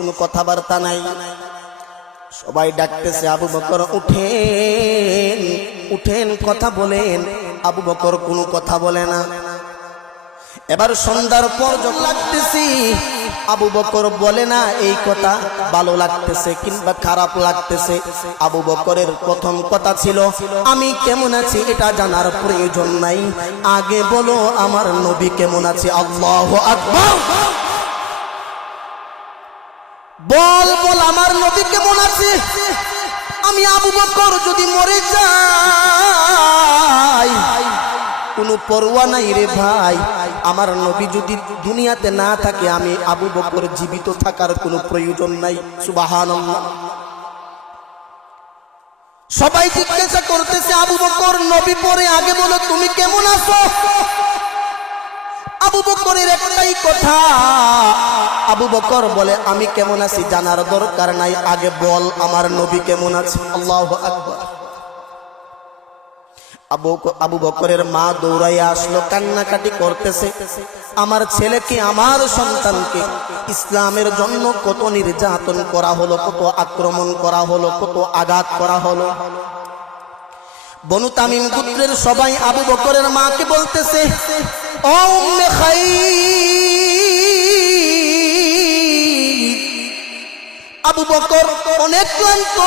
কোনো কথাবার্তা নাই। সবাই ডাকতেছে, আবু বকর, উঠেন। উঠেন, কথা বলেন। আবু বকর কোনো কথা বলে না। এবার সন্ধ্যার পর যখন লাগতেছি আবু বকর বলে না, এই কথা ভালো লাগতেছে কিংবা খারাপ লাগতেছে? আবু বকরের প্রথম কথা ছিল, আমি কেমন আছি এটা জানার প্রয়োজন নাই। আগে বলো, আমার নবী কেমন আছে? আল্লাহ আকবার। বল বল, আমার নবী কেমন আছে? আমি আবু বকর যদি মরে যাই, কোনো পরোয়া নাই রে ভাই। আমার নবী যদি দুনিয়াতে না থাকে, আমি আবু বকর জীবিত থাকার কোনো প্রয়োজন নাই। সুবাহান সবাই জিজ্ঞাসা করতেছে, আবু বকর, নবী পরে আগে বলো, তুমি কেমন আছো? আবু বকরের একটাই কথা। আবু বকর বলে, আমি কেমন আছি? জানার দরকার নাই। আগে বল, আমার নবী কেমন আছে? আল্লাহ আকবার। আবু আবু বকরের মা দৌড়াইয়া আসলো, কান্নাকাটি করতেছে। আমার ছেলেকে আমার সন্তানকে ইসলামের জন্য কত নির্যাতন করা হলো, কত আক্রমণ করা হলো, কত আঘাত করা হলো? বনু তামিম পুত্রের সবাই আবু বকরের মাকে বলতেছে আবু বকর অনেক ক্লান্ত।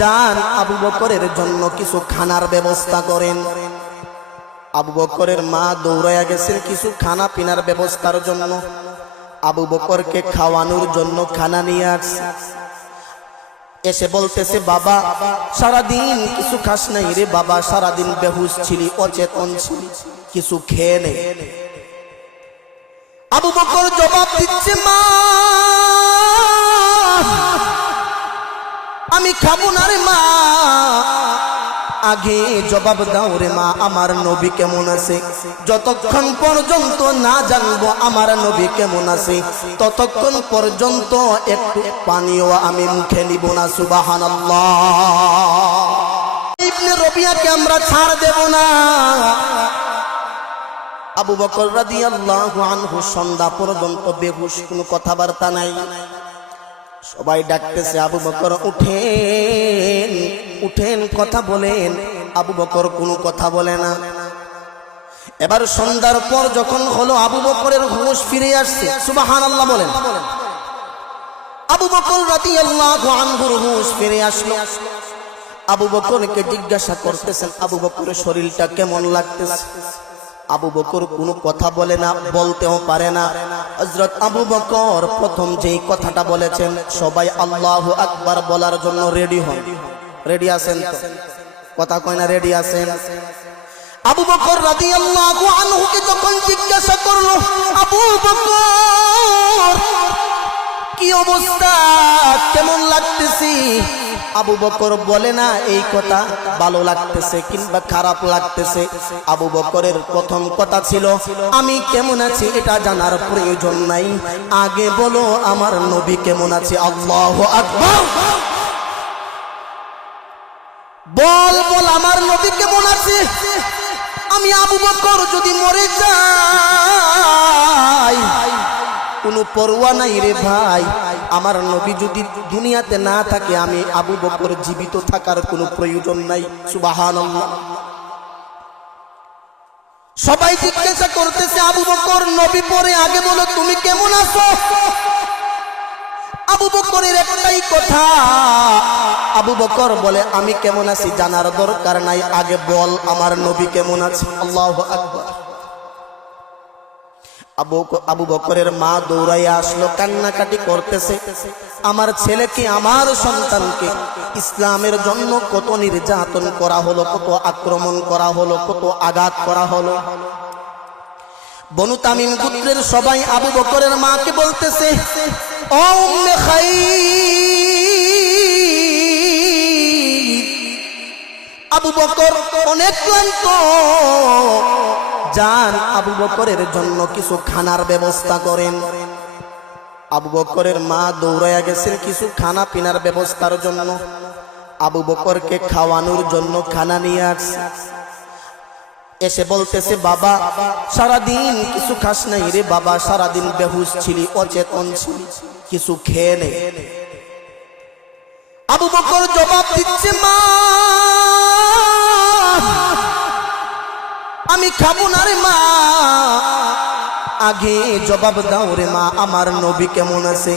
যান আবু বকরের জন্য কিছু খানার ব্যবস্থা করেন। আবু বকরের মা দৌড়াইয়া গেছেন কিছু খানা পিনার ব্যবস্থার জন্য। আবু বকরকে খাওয়ানোর জন্য খানা নিয়ে আসছে। এসে বলতেছে, বাবা, সারাদিন কিছু খাস নাই রে বাবা, সারাদিন বেহুশ ছিলি, অচেতন ছিলি, কিছু খেয়ে নেই আবু বকর জবাব দিচ্ছে, মা, আমি খাব না রে মা আগে জবাব দাও রে মা, আমার নবী কেমন আছে? যতক্ষণ পর্যন্ত না জানব আমার নবী কেমন আছে, ততক্ষণ পর্যন্ত একটু পানিও আমি মুখে নিব না সুবাহান রবিয়াকে আমরা ছাড় দেব না। আবু বকর রাদিয়াল্লাহু আনহু সন্ধ্যা পর্যন্ত বেহুশ, কোনো কথাবার্তা নাই। সবাই ডাকতেছে, আবু বকর, উঠেন। উঠেন, কথা বলেন। আবু বকর কোনো কথা বলে না। এবার সন্ধ্যার পর যখন হলো আবু বকরের হুঁশ ফিরে আসছে সুবাহান আল্লাহ বলেন। আবু বকর রাতি আল্লাহ আনহুর ফিরে আসলো। আবু বকরকে জিজ্ঞাসা করতেছেন, আবু বকরের শরীরটা কেমন লাগতেছে? আবু বকর কোনো কথা বলে না, বলতেও পারে না। হজরত আবু বকর প্রথম যেই কথাটা বলেছেন, সবাই আল্লাহ আকবার বলার জন্য রেডি হন। রেডি আছেন কথা কয় না, রেডি আছেন? আবু বকর রাদিয়াল্লাহু আনহুকে যখন জিজ্ঞাসা করল, আবু বকর, কি অবস্থা? কেমন লাগতেছি? আবু বকর বলে, না, এই কথা ভালো লাগতেছে কিংবা খারাপ লাগতেছে। আবু বকরের প্রথম কথা ছিল, আমি কেমন আছি এটা জানার প্রয়োজন নাই। আগে বলো, আমার নবী কেমন আছে? আল্লাহ আকবার। বল বল, আমার নবী কেমন আছে? আমি আবু বকর যদি মরে যাই কোনো পরোয়া নাই রে ভাই। আমার নবী যদি দুনিয়াতে না থাকে, আমি আবু বকর জীবিত থাকার কোনো প্রয়োজন নাই। সুবাহান সবাই জিজ্ঞাসা করতেছে, আবু বকর, নবী পরে আগে বলো, তুমি কেমন আছো? আবু বকরের একটাই কথা। আবু বকর বলে, আমি কেমন আছি? জানার দরকার নাই। আগে বল, আমার নবী কেমন আছে? আল্লাহ আকবার। আবু বকরের মা দৌড়াইয়া আসলো, কান্নাকাটি করতেছে। আমার ছেলেকে আমার সন্তানকে? ইসলামের জন্য কত নির্যাতন করা হলো, কত আক্রমণ করা হলো, কত আঘাত করা হলো? বনু তামিম পুত্রের সবাই আবু বকরের মাকে বলতেছে উম্মে খাইর, আবু বকর অনেক ক্লান্ত। যান আবু বকরের জন্য কিছু খানার ব্যবস্থা করেন। আবু বকরের মা দৌড়াইয়া গেছেন কিছু খানা পিনার ব্যবস্থার জন্য। আবু বকরকে খাওয়ানোর জন্য খানা নিয়ে আসছে। এসে বলতেছে, বাবা, সারাদিন কিছু খাস নাই রে বাবা, সারাদিন বেহুশ ছিলি, অচেতন ছিলি, কিছু খেয়ে নেই আবু বকর জবাব দিচ্ছে, মা, আমি খাব না রে মা। আগে জবাব দাও রে মা, আমার নবী কেমন আছে?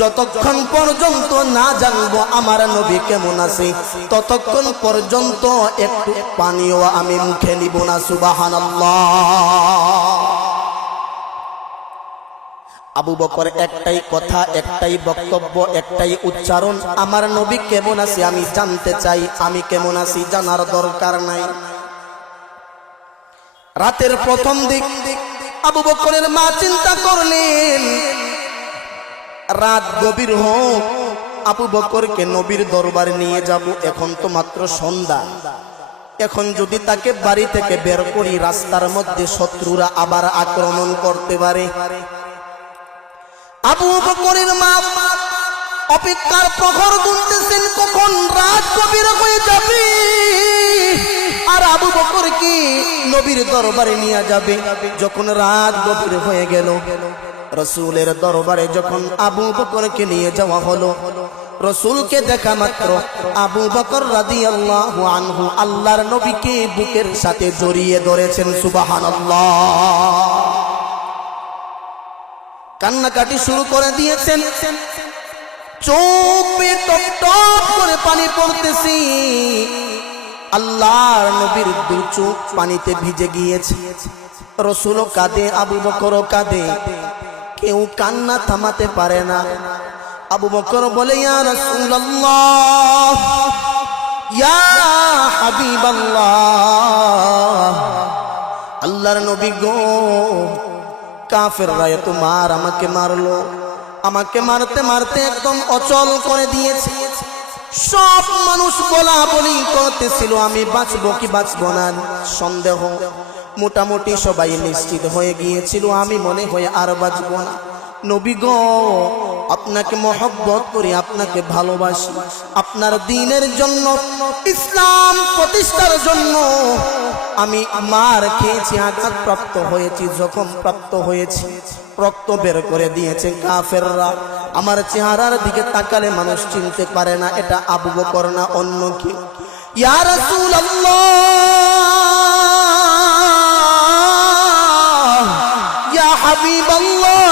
যতক্ষণ পর্যন্ত না জানব আমার নবী কেমন আছে, ততক্ষণ পর্যন্ত একটু পানীয় আমি মুখে নিব না সুবাহান আবু বকর একটাই কথা, একটাই বক্তব্য, একটাই উচ্চারণ, আমার নবী কেমন আছে আমি জানতে চাই, আমি কেমন আছি জানার দরকার নাই। রাতের প্রথম দিক আবু বকরের মা চিন্তা করলেন, রাত গভীর হোক, আবু বকরকে নবীর দরবারে নিয়ে যাব, এখন তো মাত্র সন্ধ্যা। এখন যদি তাকে বাড়ি থেকে বের করি, রাস্তার মধ্যে শত্রুরা আবার আক্রমণ করতে পারে। আবু বকরের মা অপেক্ষার প্রহর গুনতেছেন, কখন রাত গভীর হয়ে যাবে? আর আবু বকর কি নবীর দরবারে নিয়ে যাবে? যখন রাত গভীর হয়ে গেল, রসুলের দরবারে যখন আবু বকরকে নিয়ে যাওয়া হলো, রসুলকে দেখা মাত্র আবু বকর রাদি আল্লাহ আনহু আল্লাহর নবীকে বুকের সাথে জড়িয়ে ধরেছেন সুবাহান কান্নাকাটি শুরু করে দিয়েছেন। চোখ পে টপ টপ করে পানি পড়তেছি। আল্লাহর নবীর দু চোখ পানিতে ভিজে গিয়েছে। রসুল কাঁদে, আবু বকর কাঁদে। কেউ কান্না থামাতে পারে না। আবু বকর বলে, ইয়া ইয়া আল্লাহর নবী গো কাফের রায় তোমার আমাকে মারলো। আমাকে মারতে মারতে একদম অচল করে দিয়েছে। সব মানুষ বলা বলি করতেছিল, আমি বাঁচবো কি বাঁচবো না, সন্দেহ। মোটামুটি সবাই নিশ্চিত হয়ে গিয়েছিল, আমি মনে হয় আর বাঁচবো না। নবী গো, আপনাকে মহব্বত করি, আপনাকে ভালোবাসি। আপনার দিনের জন্য, ইসলাম প্রতিষ্ঠার জন্য আমি মার খেয়েছি, আঘাত প্রাপ্ত হয়েছি, জখম প্রাপ্ত হয়েছি, রক্ত বের করে দিয়েছে কাফেররা। আমার চেহারার দিকে তাকালে মানুষ চিনতে পারে না, এটা আবু বকর না অন্য কি ইয়া রাসূলুল্লাহ, ইয়া হাবিবাল্লাহ,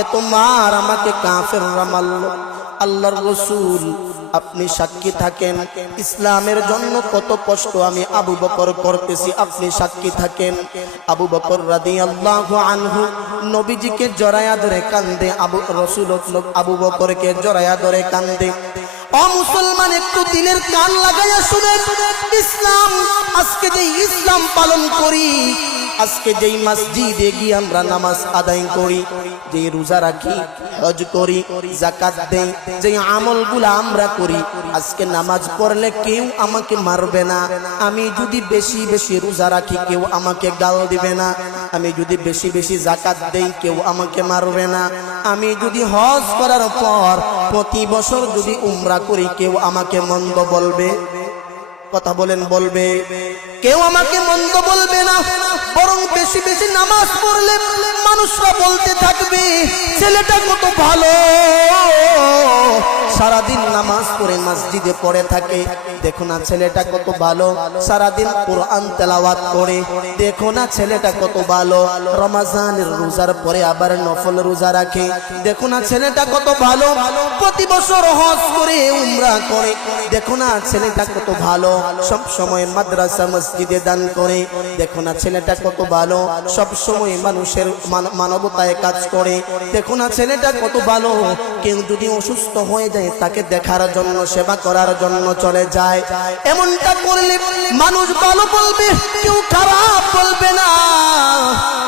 এ তোমার আমাকে কাফেররা মারল। আল্লাহর রসুল, আপনি সাক্ষী থাকেন। ইসলামের জন্য কত কষ্ট আমি আবু বকর করতেছি, আপনি সাক্ষী থাকেন। আবু বকর রাদি আল্লাহ আনহু নবীজিকে জড়ায়া ধরে কান্দে, আবু রসুল আবু বকরকে জড়ায়া ধরে কান্দে। অ মুসলমান, একটু দিনের কান লাগাইয়া শুনেন। ইসলাম, আজকে যে ইসলাম পালন করি, আজকে যেই মসজিদে গিয়ে আমরা নামাজ আদায় করি যে রোজা রাখি, হজ করি জাকাত দেই, যে আমলগুলা আমরা করি, আজকে নামাজ পড়লে কেউ আমাকে মারবে না। আমি যদি বেশি বেশি রোজা রাখি, কেউ আমাকে গাল দিবে না। আমি যদি বেশি বেশি জাকাত দেই, কেউ আমাকে মারবে না। আমি যদি হজ করার পর প্রতি বছর যদি উমরা করি, কেউ আমাকে মন্দ বলবে? কথা বলেন, বলবে। কেউ আমাকে মন্দ বলবে না, বরং বেশি বেশি নামাজ পড়লে মানুষরা বলতে থাকবে, ছেলেটা কত ভালো। সারাদিন নামাজ পড়ে মসজিদে পড়ে থাকে। দেখো না ছেলেটা কত ভালো। সারাদিন কোরআন তেলাওয়াত করে। দেখো না ছেলেটা কত ভালো। রমাজানের রোজার পরে আবার নফল রোজা রাখে। দেখো না ছেলেটা কত ভালো। প্রতি বছর হজ করে, উমরা করে। দেখো না ছেলেটা কত ভালো। সব সময় মাদ্রাসা মসজিদে দান করে। দেখো না ছেলেটা কত ভালো। সব সময় মানুষের মান- মানবতায় কাজ করে। দেখো না, ছেলেটা কত ভালো। কেউ যদি অসুস্থ হয়ে যায়, তাকে দেখার জন্য, সেবা করার জন্য চলে যায়। এমনটা করলে মানুষ ভালো বলবে, কেউ খারাপ বলবে না।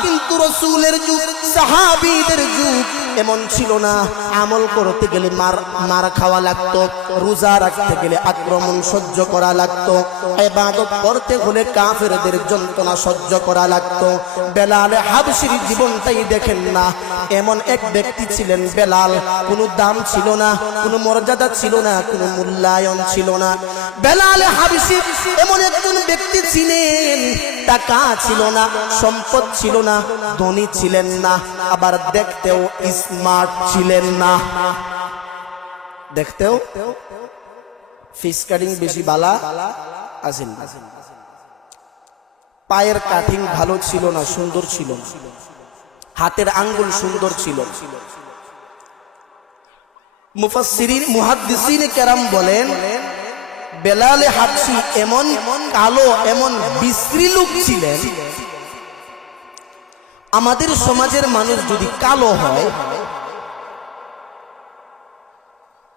কিন্তু রসুলের যুগ, সাহাবিদের যুগ এমন ছিল না। আমল করতে গেলে মার মার খাওয়া লাগতো, রোজা রাখতে গেলে আক্রমণ সহ্য করা লাগতো, এবাদত করতে হলে কাফেরদের যন্ত্রণা সহ্য করা লাগতো। বেলাল হাবসির জীবনটাই দেখেন না। এমন এক ব্যক্তি ছিলেন বেলাল, কোনো দাম ছিল না, কোনো মর্যাদা ছিল না, কোনো মূল্যায়ন ছিল না। বেলাল হাবসি এমন একজন ব্যক্তি ছিলেন, টাকা ছিল না, সম্পদ ছিল না, ধনী ছিলেন না, আবার দেখতেও স্মার্ট ছিলেন না। দেখতেও ফিস কাটিং বেশি বালা আসেন পায়ের কাটিং ভালো ছিল না, সুন্দর ছিল হাতের আঙ্গুল সুন্দর ছিল মুফাসসিরিন, মুহাদ্দিসিন কেরাম বলেন, বেলালে হাবসি এমন কালো, এমন বিশ্রী লোক ছিলেন আমাদের সমাজের মানুষ যদি কালো হয়,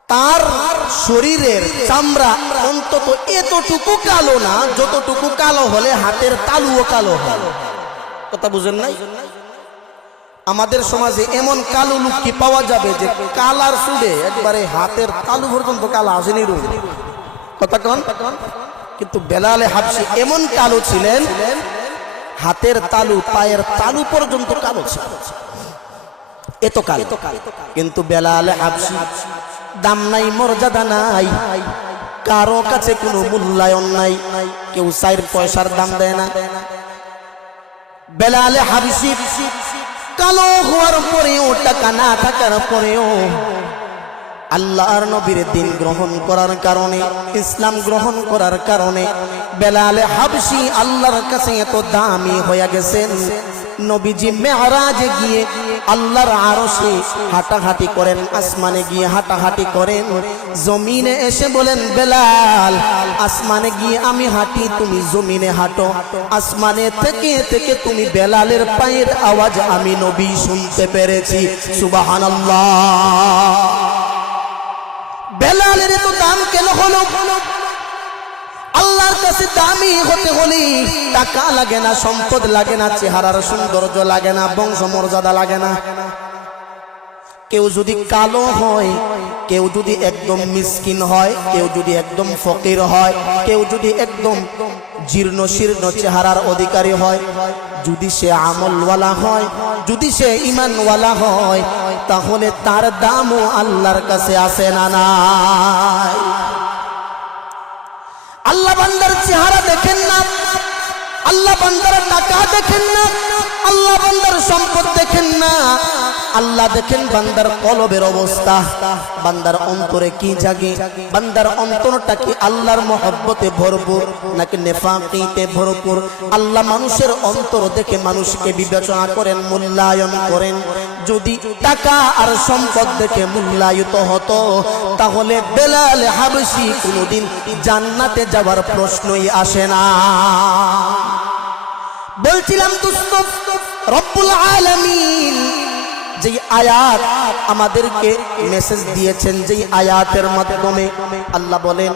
তার শরীরের চামড়া অন্তত এতটুকু কালো না, যতটুকু কালো হলে হাতের তালুও কালো হয়। কথা বুঝেন নাই? আমাদের সমাজে এমন কালো লোক পাওয়া যাবে যে কালার সুদে একবারে হাতের তালু পর্যন্ত কালো আসেনি রুম। কথা কন। কিন্তু বেলালে হাবসি এমন কালো ছিলেন হাতের তালু পায়ের তালু পর্যন্ত কালো ছিল। এত কালো। কিন্তু বেলালে হাবসি দাম নাই, মর্যাদা নাই। কারও কাছে কোনো মূল্যায়ন নাই। কেউ চার পয়সার দাম দেয় না। বেলালে হাবসি কালো হওয়ার পরেও, টাকা না থাকার পরেও আল্লাহর নবীর দিন গ্রহণ করার কারণে, ইসলাম গ্রহণ করার কারণে বেলালে হাবসি আল্লাহর কাছে এত দামি হয়ে গেছেন। নবীজি মেহরাজে গিয়ে আল্লাহর আরশে হাঁটাহাঁটি করেন, আসমানে গিয়ে হাঁটাহাঁটি করেন। জমিনে এসে বলেন, বেলাল, আসমানে গিয়ে আমি হাঁটি, তুমি জমিনে হাঁটো। আসমানে থেকে থেকে তুমি বেলালের পায়ের আওয়াজ আমি নবী শুনতে পেরেছি। সুবহানাল্লাহ। বেলালের এত দাম কেন হলো? আল্লাহর কাছে দামি হতে হলে টাকা লাগে না, সম্পদ লাগে না, চেহারার সৌন্দর্য লাগে না বংশ মর্যাদা লাগে না। কেউ যদি কালো হয়, কেউ যদি একদম মিসকিন হয়, কেউ যদি একদম ফকির হয়, কেউ যদি একদম জীর্ণ শীর্ণ চেহারার অধিকারী হয়, যদি সে আমলওয়ালা হয়, যদি সে ইমানওয়ালা হয়, তাহলে তার দামও আল্লাহর কাছে আসে না নাই? আল্লাহ বান্দার চেহারা দেখেন না, আল্লাহ বান্দার টাকা দেখেন না আল্লাহ বান্দার সম্পদ দেখেন না। আল্লাহ দেখেন বান্দার কলবের অবস্থা। বান্দার অন্তরে কি জাগে? বান্দার অন্তরটা কি আল্লাহর মহব্বতে ভরপুর নাকি নেফাকিতে ভরপুর? আল্লাহ মানুষের অন্তর দেখে মানুষকে বিবেচনা করেন, মূল্যায়ন করেন। যদি টাকা আর সম্পদ দেখে মূল্যায়িত হতো, তাহলে বেলাল হাবসি কোনোদিন জান্নাতে যাওয়ার প্রশ্নই আসে না। বলছিলাম রব্বুল আলামিন, যেই আয়াত আমাদেরকে মেসেজ দিয়েছেন, যেই আয়াতের মাধ্যমে আল্লাহ বলেন,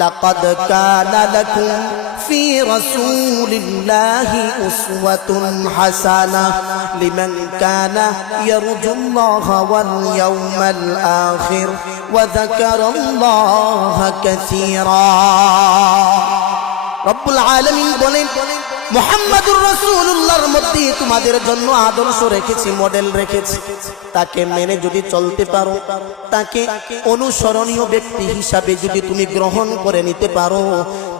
লাকাদ কানা লাকুম ফি রাসূলিল্লাহি উসওয়াতুন হাসানা লিমান কানা ইয়ারজুল্লাহ ওয়াল ইয়াউমাল আখির ওয়া যাকারাল্লাহা কাসীরা। রব্বুল আলামিন বলেন মোহাম্মদুর রসুল্লাহর মধ্যে তোমাদের জন্য আদর্শ রেখেছি মডেল রেখেছি। তাকে মেনে যদি চলতে পারো, তাকে অনুসরণীয় ব্যক্তি হিসাবে যদি তুমি গ্রহণ করে নিতে পারো,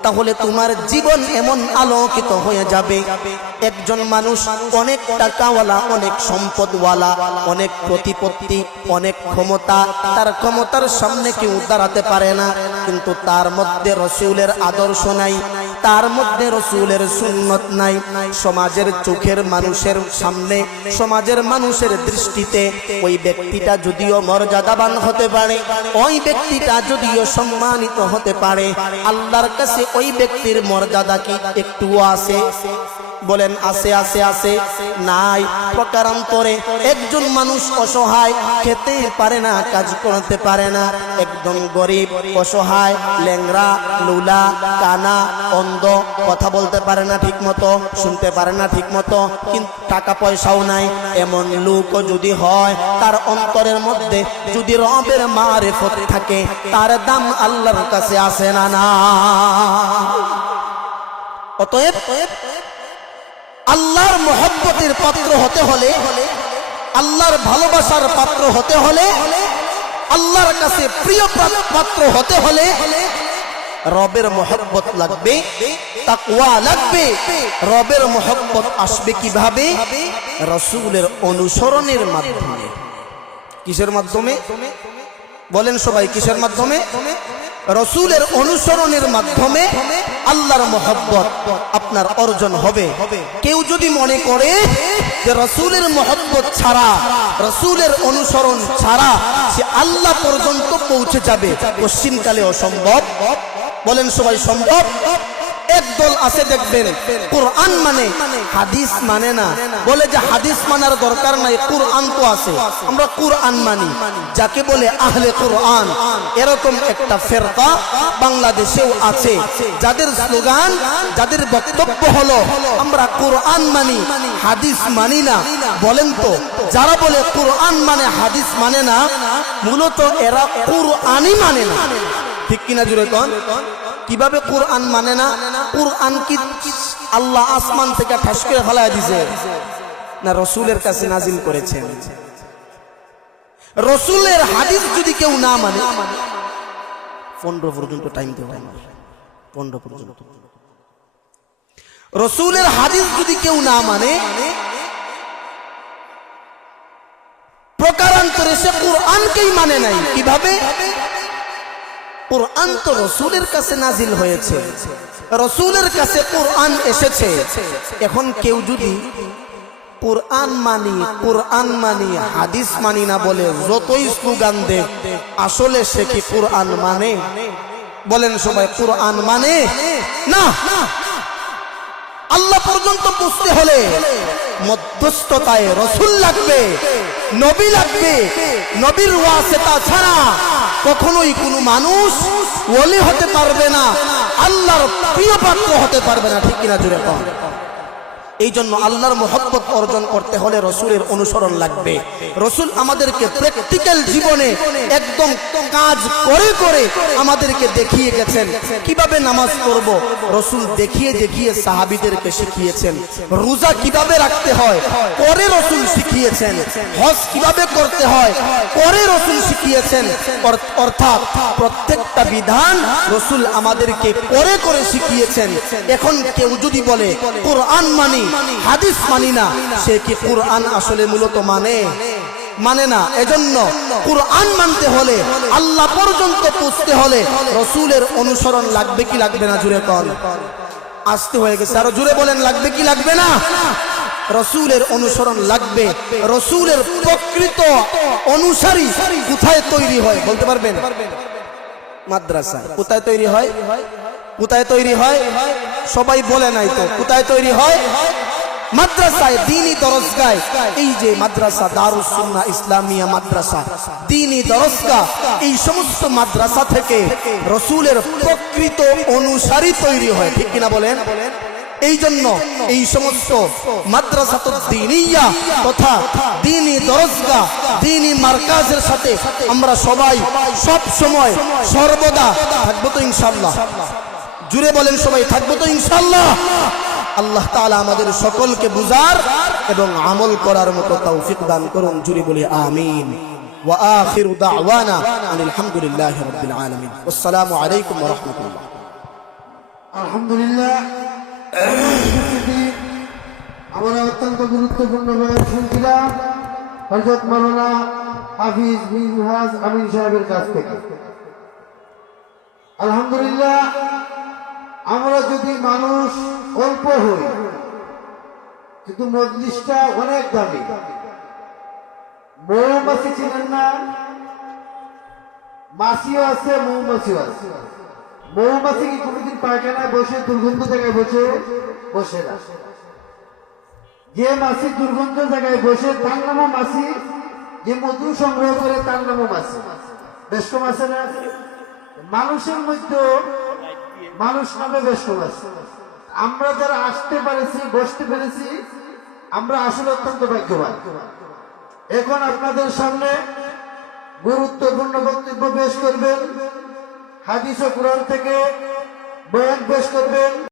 তাহলে তোমার জীবন এমন আলোকিত হয়ে যাবে। একজন মানুষ অনেক টাকাওয়ালা, অনেক সম্পদওয়ালা, অনেক প্রতিপত্তি, অনেক ক্ষমতা, তার ক্ষমতার সামনে কেউ দাঁড়াতে পারে না। কিন্তু তার মধ্যে রসুলের আদর্শ নাই তার মধ্যে রসুলের সুন্নত নাই। সমাজের চোখের মানুষের সামনে, সমাজের মানুষের দৃষ্টিতে ওই ব্যক্তিটা যদিও মর্যাদাবান হতে পারে, ওই ব্যক্তিটা যদিও সম্মানিত হতে পারে, আল্লাহর কাছে ওই ব্যক্তির মর্যাদা কি একটুও আছে? বলেন, আছে আছে আছে। নাই, প্রকারান্তরে একজন মানুষ অসহায় খেতে পারে না, কাজ করতে পারে না। একদম গরিব, অসহায় ল্যাংরা লুলা, কানা, অন্ধ, কথা বলতে পারে না ঠিক মতো শুনতে পারে না ঠিক মতো কিন্তু টাকা পয়সাও নাই। এমন লোকও যদি হয়, তার অন্তরের মধ্যে যদি রবের মারেফত থাকে, তার দাম আল্লাহর কাছে আসে না না। অতএব আল্লাহর মহব্বতের পাত্র হতে হলে, আল্লাহর ভালোবাসার পাত্র হতে হলে, আল্লাহর কাছে প্রিয় পাত্র হতে হলে রবের মহব্বত লাগবে, তাকওয়া লাগবে। রবের মহব্বত আসবে কীভাবে? রসুলের অনুসরণের মাধ্যমে। কিসের মাধ্যমে? বলেন সবাই, কিসের মাধ্যমে? রসুলের অনুসরণের মাধ্যমে আল্লাহর মহব্বত আপনার অর্জন হবে। কেউ যদি মনে করে যে রসুলের মহব্বত ছাড়া, রসুলের অনুসরণ ছাড়া সে আল্লাহ পর্যন্ত পৌঁছে যাবে, পশ্চিমকালে অসম্ভব। বলেন সবাই সম্ভব? একদল আছে দেখবেন, কোরআন মানে হাদিস মানে না। বলে যে হাদিস মানার দরকার নাই, কোরআন তো আছে। আমরা কোরআন মানি। যাকে বলে আহলে কোরআন, এরকম একটা ফেরকা বাংলাদেশেও আছে। যাদের স্লোগান, যাদের বক্তব্য হলো, আমরা কোরআন মানি, হাদিস মানি না। বলেন তো, যারা বলে কোরআন মানে হাদিস মানে না, মূলত এরা কোরআনই মানে না। ঠিক কিনা জুড়ে কন? কীভাবে কোরআন মানে না? কোরআন কি আল্লাহ আসমান থেকে ঠাস করে ফেলা দিছে? না রসুলের কাছে নাজিল করেছেন। রসুলের হাদিস যদি কেউ না মানে পনেরো পর্যন্ত টাইম দেওয়া পনেরো পর্যন্ত। রসুলের হাদিস যদি কেউ না মানে প্রকারান্তরে সে কোরআনকেই মানে নাই। কীভাবে? কোরআন তো রসুলের কাছে নাজিল হয়েছে। রসুলের কাছে কোরআন এসেছে। এখন কেউ যদি কোরআন মানি কোরআন মানি, হাদিস মানি না বলে যতই স্লোগান দে, আসলে সে কি কোরআন মানে? বলেন সবাই, কোরআন মানে? না। আল্লাহ পর্যন্ত বুঝতে হলে মধ্যস্থতায় রসুল লাগবে, নবী লাগবে, নবীর ওয়াসেতা ছাড়া কখনোই কোনো মানুষ ওলি হতে পারবে না, আল্লাহর প্রিয় পাত্র হতে পারবে না, ঠিক কিনা জুড়ে কম এই জন্য আল্লাহর মোহব্বত অর্জন করতে হলে রসুলের অনুসরণ লাগবে। রসুল আমাদেরকে প্র্যাকটিক্যাল জীবনে একদম কাজ করে করে আমাদেরকে দেখিয়ে গেছেন। কীভাবে নামাজ পড়ব? রসুল দেখিয়ে দেখিয়ে সাহাবিদেরকে শিখিয়েছেন। রোজা কীভাবে রাখতে হয়? পরে রসুল শিখিয়েছেন। হজ কীভাবে করতে হয়? পরে রসুল শিখিয়েছেন। অর্থাৎ প্রত্যেকটা বিধান রসুল আমাদেরকে করে করে শিখিয়েছেন। এখন কেউ যদি বলে, কোরআন মানি হাদিস মানি না। সে কি কোরআন আসলে মূলত মানে? মানে না। এজন্য কোরআন মানতে হলে আল্লাহ পর্যন্ত পৌঁছতে হলে রসুলের অনুসরণ লাগবে কি লাগবে না জুড়ে কল আসতে হয়ে গেছে। আরও জুড়ে বলেন লাগবে কি লাগবে না? রসুলের অনুসরণ লাগবে। রসুলের প্রকৃত অনুসারী কোথায় তৈরি হয়? বলতে পারবেন? মাদ্রাসা। কোথায় তৈরি হয়? কোথায় তৈরি হয়? সবাই বলে নাই তো, কোথায় তৈরি হয়? মাদ্রাসায় দিনী দরজগায়। এই যে মাদ্রাসা দারুস সুন্নাহ ইসলামিয়া মাদ্রাসা দিনী দরজগা এই সমস্ত মাদ্রাসা থেকে রসুলের প্রকৃত অনুসারী তৈরি হয়, ঠিক কিনা বলেন? এই জন্য এই সমস্ত মাদ্রাসা তো দিনিয়া তথা দিনী দরজগা দিনী মার্কাজের সাথে আমরা সবাই সব সময় সর্বদা থাকব তো ইনশাল্লাহ জুড়ে বলেন সবাই থাকবো তো ইনশাল্লাহ আল্লাহ তাআলা আমাদের সকলকে বুঝার এবং আমল করার মতো তৌফিক দান করুন জুড়ে বলি আমিন وآخر دعوانا أن الحمد لله رب العالمين والسلام عليكم ورحمة الله আলহামদুলিল্লাহ আমরা অত্যন্ত গুরুত্বপূর্ণ বয়ান শুনছিলাম হজরত মাওলানা হাফিজ মিনহাজ আমিন সাহেবের কাছ থেকে আলহামদুলিল্লাহ আমরা যদি মানুষ অল্প হই, কিন্তু মজলিসটা অনেক দামি। মৌমাছি ছিলেন না? মাছিও আছে, মৌমাছিও আছে। মৌমাছি কি কোনোদিন পায়খানায় বসে, দুর্গন্ধ জায়গায় বসে? বসে না। যে মাসি দুর্গন্ধ জায়গায় বসে, তার নামও মাসি যে মধু সংগ্রহ করে, তার নামও মাসি বেশ কম আছে না? মানুষের মধ্যে মানুষ নামে কম আছে আমরা যারা আসতে পেরেছি, বসতে পেরেছি, আমরা আসলে অত্যন্ত ভাগ্যবান। এখন আপনাদের সামনে গুরুত্বপূর্ণ বক্তব্য পেশ করবেন, হাদিস ও কোরআন থেকে বয়ান পেশ করবেন।